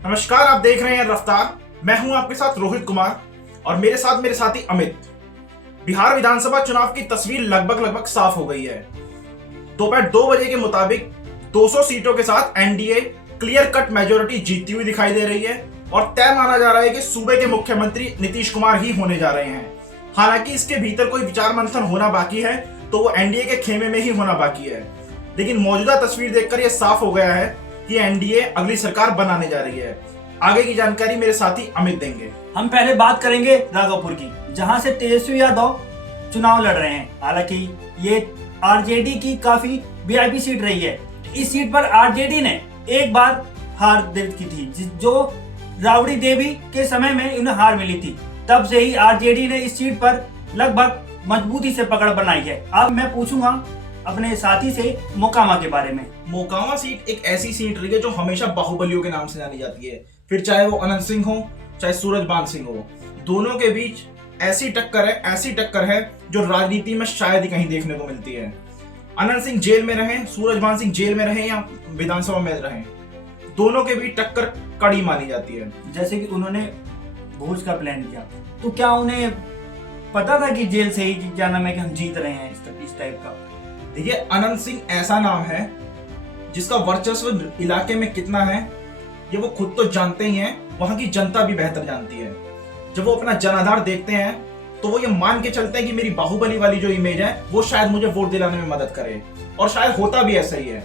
नमस्कार, आप देख रहे हैं रफ्तार। मैं हूं आपके साथ रोहित कुमार और मेरे साथी अमित। बिहार विधानसभा चुनाव की तस्वीर लगभग साफ हो गई है। दोपहर 2 बजे के मुताबिक 200 सीटों के साथ एनडीए क्लियर कट मेजोरिटी जीतती हुई दिखाई दे रही है और तय माना जा रहा है कि सूबे के मुख्यमंत्री नीतीश कुमार ही होने जा रहे हैं। हालांकि इसके भीतर कोई विचार मंथन होना बाकी है, तो वो एनडीए के खेमे में ही होना बाकी है। लेकिन मौजूदा तस्वीर देखकर यह साफ हो गया है कि एनडीए अगली सरकार बनाने जा रही है। आगे की जानकारी मेरे साथी अमित देंगे। हम पहले बात करेंगे राघवपुर की, जहां से तेजस्वी यादव चुनाव लड़ रहे हैं। हालांकि ये आरजेडी की काफी वीआईपी सीट रही है। इस सीट पर आरजेडी ने एक बार हार दर्ज की थी, जो राबड़ी देवी के समय में उन्हें हार मिली थी। तब से ही आरजेडी ने इस सीट पर लगभग मजबूती से पकड़ बनाई है। अब मैं पूछूंगा अपने साथी से मोकामा के बारे में। मोकामा सीट एक ऐसी सीट रही है जो हमेशा बाहुबलियों के नाम से जानी जाती है। फिर चाहे वो अनंत सिंह हो, चाहे सूरजबान सिंह हो, दोनों के बीच ऐसी टक्कर है जो राजनीति में शायद ही कहीं देखने को मिलती है। अनंत सिंह जेल में रहे, सूरजबान सिंह जेल में रहे या विधानसभा में रहे, दोनों के बीच टक्कर कड़ी मानी जाती है। जैसे कि उन्होंने भोज का प्लान किया, तो क्या उन्हें पता था कि जेल से ही क्या नाम है कि हम जीत रहे हैं इस टाइप का? देखिए, अनंत सिंह ऐसा नाम है जिसका वर्चस्व इलाके में कितना है ये वो खुद तो जानते ही हैं, वहां की जनता भी बेहतर जानती है। जब वो अपना जनाधार देखते हैं तो वो ये मान के चलते हैं कि मेरी बाहुबली वाली जो इमेज है वो शायद मुझे वोट दिलाने में मदद करे, और शायद होता भी ऐसा ही है।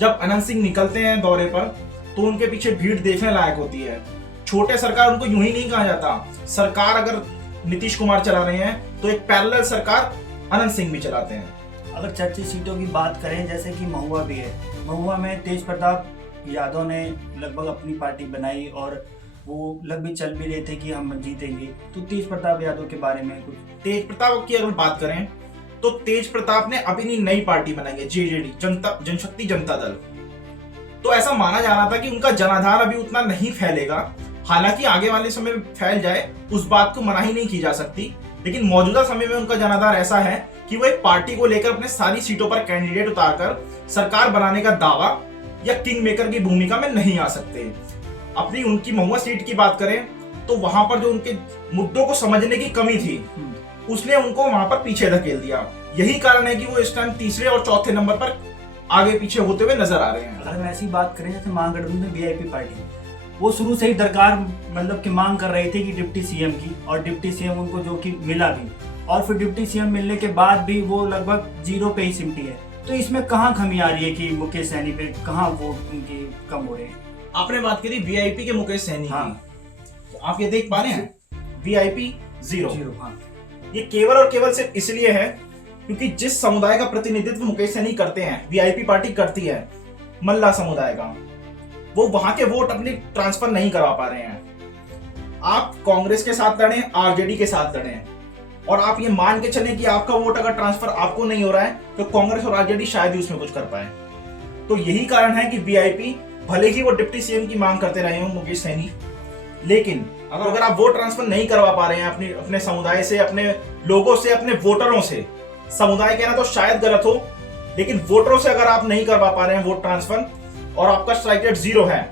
जब अनंत सिंह निकलते हैं दौरे पर तो उनके पीछे भीड़ देखने लायक होती है। छोटे सरकार उनको यूं ही नहीं कहा जाता। सरकार अगर नीतीश कुमार चला रहे हैं तो एक पैरेलल सरकार अनंत सिंह भी चलाते हैं। अगर चर्चित सीटों की बात करें, जैसे कि महुआ भी है, महुआ में तेज प्रताप यादव ने लगभग अपनी पार्टी बनाई और वो लग भी चल भी रहे थे कि हम जीतेंगे। तो तेज प्रताप यादव के बारे में कुछ? तेज प्रताप की अगर बात करें तो तेज प्रताप ने अपनी नई पार्टी बनाई है, जेजेडी, जनशक्ति जनता दल। तो ऐसा माना जा रहा था कि उनका जनाधार अभी उतना नहीं फैलेगा। हालांकि आगे वाले समय में फैल जाए उस बात को मनाही नहीं की जा सकती, लेकिन मौजूदा समय में उनका जनाधार ऐसा है कि वो एक पार्टी को लेकर अपने सारी सीटों पर कैंडिडेट उतारकर सरकार बनाने का दावा या किंग मेकर की भूमिका में नहीं आ सकते। अपनी उनकी महुआ सीट की बात करें तो वहां पर जो उनके मुद्दों को समझने की कमी थी उसने उनको वहां पर पीछे धकेल दिया। यही कारण है कि वो इस टाइम तीसरे और चौथे नंबर पर आगे पीछे होते हुए नजर आ रहे हैं। अगर हम ऐसी बात करें, जैसे महागठबंधन वीआईपी पार्टी, वो शुरू से ही दरकार मतलब कि मांग कर रही थी कि डिप्टी सीएम की, और डिप्टी सीएम उनको जो कि मिला भी, और फिर डिप्टी सीएम मिलने के बाद भी वो लगभग 0 पे ही सिमटी है। तो इसमें कहाँ कमी आ रही है कि मुकेश सहनी पे कहाँ वोट उनके कम हो रहे हैं? आपने बात करी वीआईपी के मुकेश सहनी हाँ। की, तो आप ये देख पा रहे हैं वीआईपी 0। हाँ। ये केवल और केवल सिर्फ इसलिए है क्योंकि जिस समुदाय का प्रतिनिधित्व मुकेश सहनी करते हैं, वीआईपी पार्टी करती है, मल्ला समुदाय का, वो वहां के वोट अपने ट्रांसफर नहीं करवा पा रहे हैं। आप कांग्रेस के साथ लड़े, आरजेडी के साथ लड़े, और आप ये मान के चलें कि आपका वोट अगर ट्रांसफर आपको नहीं हो रहा है तो कांग्रेस और आरजेडी शायद ही उसमें कुछ कर पाए। तो यही कारण है कि वीआईपी, भले ही वो डिप्टी सीएम की मांग करते रहे हों मुकेश सहनी, लेकिन अगर आप वोट ट्रांसफर नहीं करवा पा रहे हैं अपने समुदाय से, अपने लोगों से, अपने वोटरों से, समुदाय कहना तो शायद गलत हो, लेकिन वोटरों से अगर आप नहीं करवा पा रहे हैं वोट ट्रांसफर और आपका स्ट्राइक रेट 0 है,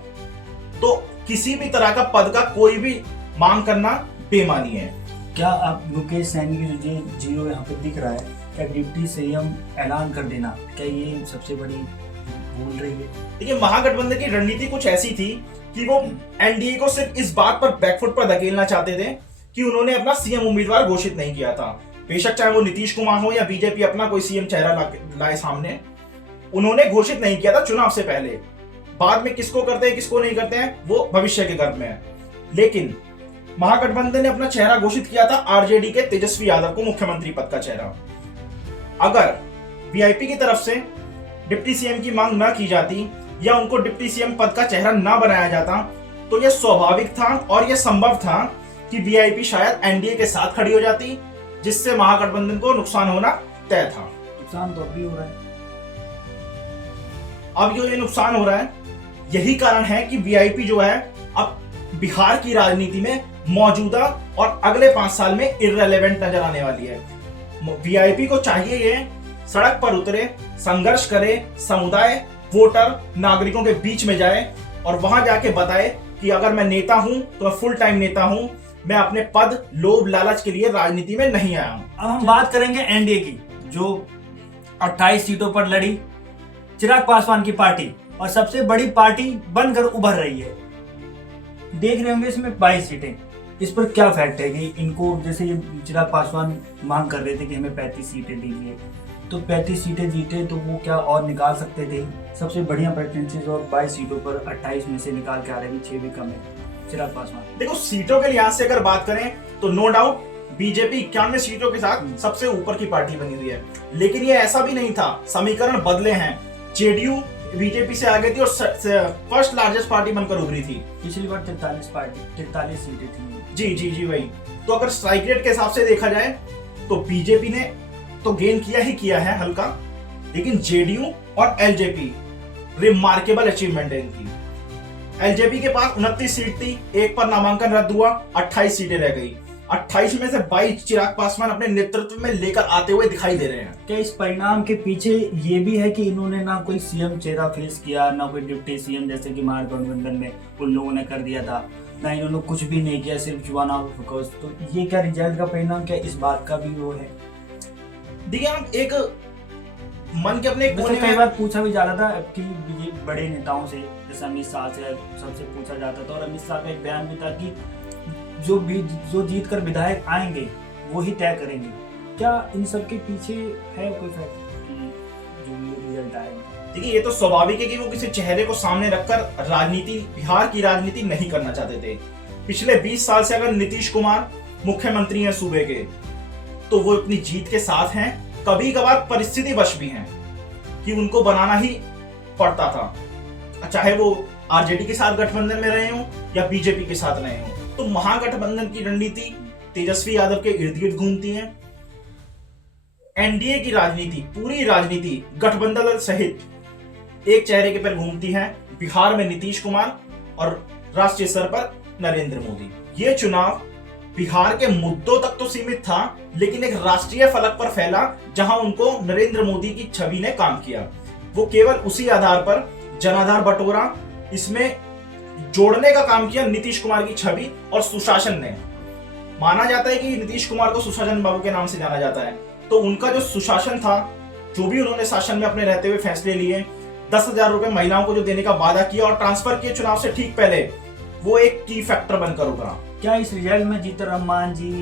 तो किसी भी तरह का पद का कोई भी मांग करना बेमानी है। क्या आप मुकेश सहनी की जो 0 यहाँ पे दिख रहा है, क्या डिप्टी सीएम ऐलान कर देना, क्या ये सबसे बड़ी बोल रही है? देखिए, महागठबंधन की रणनीति कुछ ऐसी थी कि वो एनडीए को सिर्फ इस बात पर बैकफुट पर धकेलना चाहते थे कि उन्होंने अपना सीएम उम्मीदवार घोषित नहीं किया था। बेशक चाहे वो नीतीश कुमार हो या बीजेपी अपना कोई सीएम चेहरा लाए सामने, उन्होंने घोषित नहीं किया था चुनाव से पहले। बाद में किसको करते हैं किसको नहीं करते हैं वो भविष्य के गर्भ में है। लेकिन महागठबंधन ने अपना चेहरा घोषित किया था आरजेडी के तेजस्वी यादव को मुख्यमंत्री पद का चेहरा। अगर वीआईपी की तरफ से डिप्टी सीएम की मांग न की जाती या उनको डिप्टी सीएम पद का चेहरा न बनाया जाता तो यह स्वाभाविक था और यह संभव था कि वीआईपी शायद एनडीए के साथ खड़ी हो जाती, जिससे महागठबंधन को नुकसान होना तय था। नुकसान तो अभी हो रहा है। अब जो ये नुकसान हो रहा है, यही कारण है कि वीआईपी जो है अब बिहार की राजनीति में मौजूदा और अगले 5 साल में इररिलेवेंट नजर आने वाली है। वीआईपी को चाहिए ये सड़क पर उतरे, संघर्ष करे, समुदाय, वोटर, नागरिकों के बीच में जाए और वहां जाके बताए कि अगर मैं नेता हूं तो मैं फुल टाइम नेता हूं, मैं अपने पद लोभ लालच के लिए राजनीति में नहीं आया हूं। अब हम बात करेंगे एनडीए की, जो 28 सीटों पर लड़ी चिराग पासवान की पार्टी और सबसे बड़ी पार्टी बनकर उभर रही है। देख रहे होंगे इसमें 22 सीटें। इस पर क्या फैक्ट है कि इनको, जैसे चिराग पासवान मांग कर रहे थे कि हमें 35 सीटें दीजिए, तो 35 सीटें जीते तो वो क्या और निकाल सकते थे? सबसे बढ़िया प्रेफरेंसेस और 22 सीटों पर 28 में से निकाल के आ रहे हैं, 6 भी कम है। चिराग पासवान देखो, सीटों के लिहाज से अगर बात करें तो नो डाउट बीजेपी 91 सीटों के साथ सबसे ऊपर की पार्टी बनी हुई है, लेकिन ये ऐसा भी नहीं था। समीकरण बदले हैं। जेडीयू बीजेपी से आगे थी और फर्स्ट लार्जेस्ट पार्टी बनकर उभरी थी। पिछली बार 43 सीटें थी। जी वही। तो अगर स्ट्राइक रेट के हिसाब से देखा जाए तो बीजेपी ने तो गेन किया है हल्का, लेकिन जेडीयू और एलजेपी रिमार्केबल अचीवमेंट है इनकी। एलजेपी के पास 29 सीट थी, एक पर नामांकन रद्द हुआ, 28 सीटें रह गई। 28 में से 22 चिराग पासवान अपने नेतृत्व में लेकर आते हुए दिखाई दे रहे हैं। क्या इस परिणाम के पीछे ये भी है कि इन्होंने ना कोई सीएम चेहरा फेस किया, ना कोई डिप्टी सीएम जैसे कि महागठबंधन में उन लोगों ने कर दिया था, ना इन्होंने कुछ भी नहीं किया, सिर्फ चुनाव फोकस? तो ये क्या रिजल्ट का परिणाम, क्या इस बात का भी वो है? देखिए, हम एक मन के अपने कोने कई बार पूछा भी जाता था कि बड़े नेताओं से, जैसे अमित शाह से सबसे पूछा जाता था, और अमित शाह का एक बयान भी था कि जो जीत कर विधायक आएंगे वो ही तय करेंगे। क्या इन सब के पीछे है कोई फैक्ट कि जो ये रिजल्ट आएगा? देखिए, ये तो स्वाभाविक है कि वो किसी चेहरे को सामने रखकर राजनीति, बिहार की राजनीति नहीं करना चाहते थे। पिछले 20 साल से अगर नीतीश कुमार मुख्यमंत्री हैं सूबे के, तो वो अपनी जीत के साथ हैं। कभी कभार परिस्थितिवश भी हैं कि उनको बनाना ही पड़ता था, चाहे वो आरजेडी के साथ गठबंधन में रहे हों या बीजेपी के साथ रहे हों। तो महागठबंधन की रणनीति तेजस्वी यादव के इर्द गिर्द घूमती है। एनडीए की राजनीति, पूरी राजनीति गठबंधन सहित एक चेहरे के पर घूमती है। बिहार में नीतीश कुमार और राष्ट्रीय स्तर पर नरेंद्र मोदी। ये चुनाव बिहार के मुद्दों तक तो सीमित था, लेकिन एक राष्ट्रीय फलक पर फैला जहां उनको नरेंद्र मोदी की छवि ने काम किया। वो केवल उसी आधार पर जनाधार बटोरा, इसमें जोड़ने का काम किया नीतीश कुमार की छवि और सुशासन ने। माना जाता है कि नीतीश कुमार को सुशासन बाबू के नाम से जाना जाता है, तो उनका जो सुशासन था, जो भी उन्होंने शासन में अपने रहते हुए फैसले लिए, 10,000 रुपए महिलाओं को जो देने का वादा किया और ट्रांसफर किए चुनाव से ठीक पहले, वो एक की फैक्टर बनकर उभरा। क्या इस रिजल्ट में जीतन राम मांझी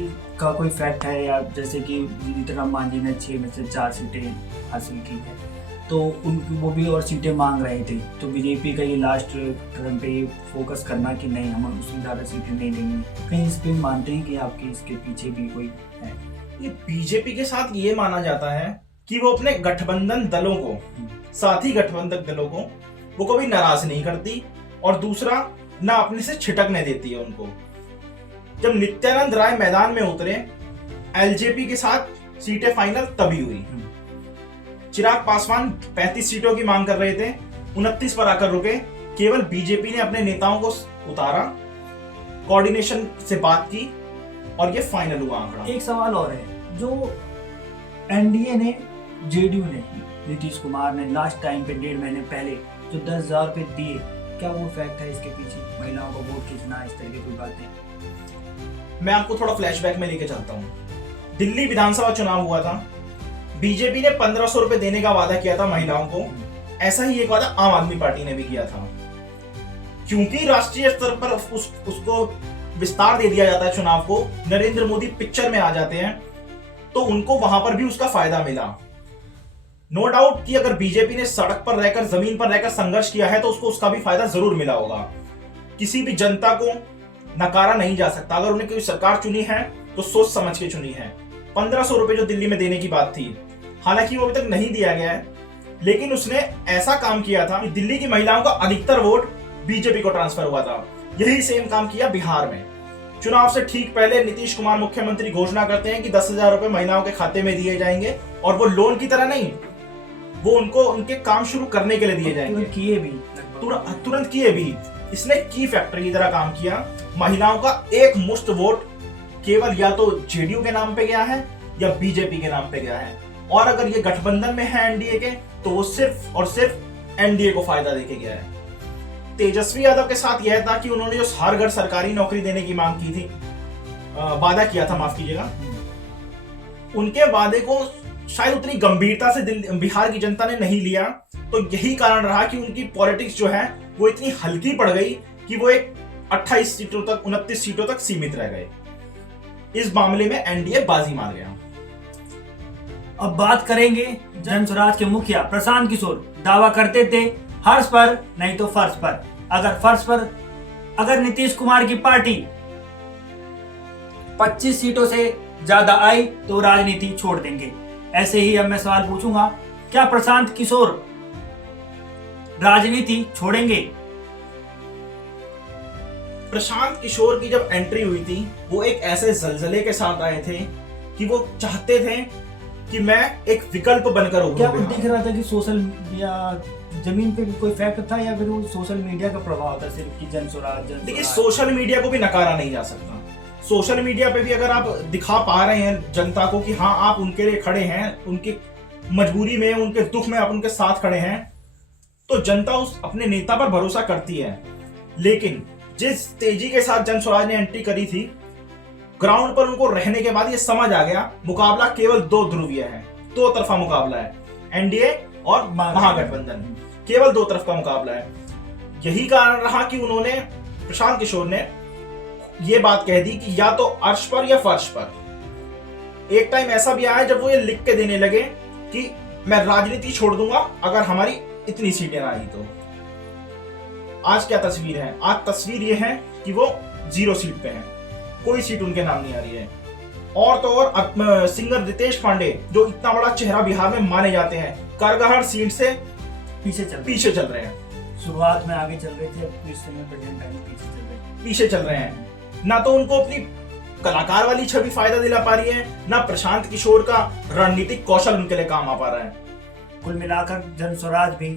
का कोई फैक्ट है, या जैसे कि जीतन राम मांझी ने 6 में से 4 सीटें हासिल की है, तो उनकी वो भी और सीटें मांग रहे थे, तो बीजेपी का ये लास्ट टर्म पे ये फोकस करना कि नहीं, हम उससे ज़्यादा सीटें नहीं लेंगे, कहीं इस पे मानते हैं कि आपके इसके पीछे भी कोई है? ये बीजेपी के साथ ये माना जाता है कि वो अपने गठबंधन दलों को, साथी गठबंधन दलों को वो कभी नाराज नहीं करती, और दूसरा ना अपने से छिटकने देती है उनको। जब नित्यानंद राय मैदान में उतरे, एलजेपी के साथ सीटें फाइनल तभी हुई। चिराग पासवान 35 सीटों की मांग कर रहे थे, 29 पर आकर रुके। केवल बीजेपी ने अपने नेताओं को उतारा, कोऑर्डिनेशन से बात की और ये फाइनल हुआ आंकड़ा। एक सवाल और है, जो एनडीए ने, जेडीयू ने, नीतीश कुमार ने लास्ट टाइम पे 1.5 महीने पहले जो 10,000 रुपए दिए, क्या वो फैक्ट है इसके पीछे? महिलाओं को वोट खींचना, इस तरह की कोई बातें? मैं आपको थोड़ा फ्लैशबैक में लेके चलता हूँ। दिल्ली विधानसभा चुनाव हुआ था, बीजेपी ने 1,500 रुपए देने का वादा किया था महिलाओं को। ऐसा ही एक वादा आम आदमी पार्टी ने भी किया था। क्योंकि राष्ट्रीय स्तर पर उसको विस्तार दे दिया जाता है चुनाव को, नरेंद्र मोदी पिक्चर में आ जाते हैं, तो उनको वहां पर भी उसका फायदा मिला। नो डाउट कि अगर बीजेपी ने सड़क पर रहकर, जमीन पर रहकर संघर्ष किया है, तो उसको उसका भी फायदा जरूर मिला होगा। किसी भी जनता को नकारा नहीं जा सकता। अगर उन्हें कोई सरकार चुनी है तो सोच समझ के चुनी है। 1,500 रुपए जो दिल्ली में देने की बात थी, हालांकि वो अभी तक नहीं दिया गया है, लेकिन उसने ऐसा काम किया था कि दिल्ली की महिलाओं का अधिकतर वोट बीजेपी को ट्रांसफर हुआ था। यही सेम काम किया बिहार में। चुनाव से ठीक पहले नीतीश कुमार मुख्यमंत्री घोषणा करते हैं कि 10,000 रुपए महिलाओं के खाते में दिए जाएंगे, और वो लोन की तरह नहीं, वो उनको उनके काम शुरू करने के लिए दिए जाएंगे। किए भी, तुरंत किए भी। इसने की फैक्टर की तरह काम किया। महिलाओं का एक मुश्त वोट केवल या तो जेडीयू के नाम पे गया है या बीजेपी के नाम पे गया है, और अगर ये गठबंधन में है एनडीए के, तो वो सिर्फ और सिर्फ एनडीए को फायदा देके गया है। तेजस्वी यादव के साथ यह था कि उन्होंने जो हर घर सरकारी नौकरी देने की मांग की थी, वादा किया था, माफ कीजिएगा, उनके वादे को शायद उतनी गंभीरता से बिहार की जनता ने नहीं लिया। तो यही कारण रहा कि उनकी पॉलिटिक्स जो है वो इतनी हल्की पड़ गई कि वो एक 28 सीटों तक, 29 सीटों तक सीमित रह गए। इस मामले में एनडीए बाजी मार गया। अब बात करेंगे जन स्वराज के मुखिया प्रशांत किशोर। दावा करते थे हर्ष पर नहीं तो फर्श पर। अगर नीतीश कुमार की पार्टी 25 सीटों से ज्यादा आई तो राजनीति छोड़ देंगे। ऐसे ही अब मैं सवाल पूछूंगा, क्या प्रशांत किशोर राजनीति छोड़ेंगे? प्रशांत किशोर की जब एंट्री हुई थी वो एक ऐसे जलजले के साथ आए थे कि वो चाहते थे कि मैं एक विकल्प बनकर उभरूं। क्या कुछ दिख रहा था कि सोशल मीडिया जमीन पे भी कोई फैक्ट था या फिर वो सोशल मीडिया का प्रभाव था सिर्फ कि जन स्वराज? देखिए, सोशल मीडिया को भी नकारा नहीं जा सकता। सोशल मीडिया पे भी अगर आप दिखा पा रहे हैं जनता को कि हाँ आप उनके लिए खड़े हैं, उनकी मजबूरी में, उनके दुख में आप उनके साथ खड़े हैं, तो जनता उस अपने नेता पर भरोसा करती है। लेकिन जिस तेजी के साथ जन स्वराज ने एंट्री करी थी, ग्राउंड पर उनको रहने के बाद ये समझ आ गया मुकाबला केवल दो ध्रुवीय है, दो तरफा मुकाबला है। एनडीए और महागठबंधन, केवल दो तरफ का मुकाबला है। यही कारण रहा कि उन्होंने, प्रशांत किशोर ने ये बात कह दी कि या तो अर्श पर या फर्श पर। एक टाइम ऐसा भी आया जब वो ये लिख के देने लगे कि मैं राजनीति छोड़ दूंगा अगर हमारी इतनी सीटें ना आई तो। आज क्या तस्वीर है? आज तस्वीर ये है कि वो 0 सीट पे हैं, कोई सीट उनके नाम नहीं आ रही है। और तो और सिंगर रितेश पांडे, जो इतना बड़ा चेहरा बिहार में माने जाते हैं, करगहर सीट से पीछे चल रहे हैं। शुरुआत में आगे चल रहे थे, अब इस समय प्रेजेंट टाइम पीछे चल रहे हैं। ना तो उनको अपनी कलाकार वाली छवि फायदा दिला पा रही है, ना प्रशांत किशोर का रणनीतिक कौशल उनके लिए काम आ पा रहा है। कुल मिलाकर जन स्वराज भी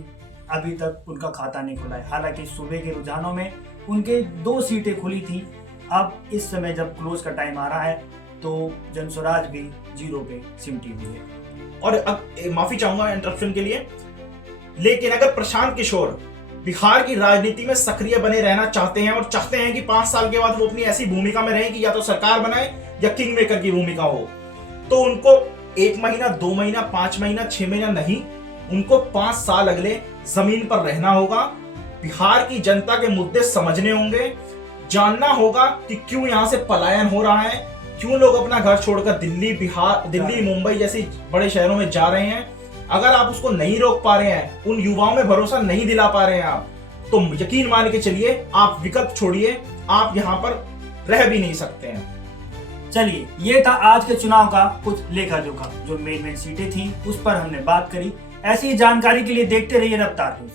अभी तक उनका खाता नहीं खुला है। हालांकि सुबह के रुझानों में उनके 2 सीटें खुली थी। अब इस समय जब क्लोज का टाइम आ रहा है तो जन स्वराज भी 0 पे सिमटी हुई है। और अब माफी चाहूंगा इंटरप्शन के लिए, लेकिन अगर प्रशांत किशोर बिहार की राजनीति में सक्रिय बने रहना चाहते हैं और चाहते हैं कि 5 साल के बाद वो अपनी ऐसी भूमिका में रहें कि या तो सरकार बनाए या किंग मेकर की भूमिका हो, तो उनको 1 महीना, 2 महीना, 5 महीना, 6 महीना नहीं, उनको 5 साल अगले जमीन पर रहना होगा। बिहार की जनता के मुद्दे समझने होंगे, जानना होगा कि क्यों यहाँ से पलायन हो रहा है, क्यों लोग अपना घर छोड़कर दिल्ली, मुंबई जैसे बड़े शहरों में जा रहे हैं। अगर आप उसको नहीं रोक पा रहे हैं, उन युवाओं में भरोसा नहीं दिला पा रहे हैं आप, तो यकीन मान के चलिए आप विकल्प छोड़िए, आप यहाँ पर रह भी नहीं सकते हैं। चलिए, ये था आज के चुनाव का कुछ लेखा जोखा। जो मेन सीटें थी उस पर हमने बात करी। ऐसी जानकारी के लिए देखते रहिए रफ्तार न्यूज़।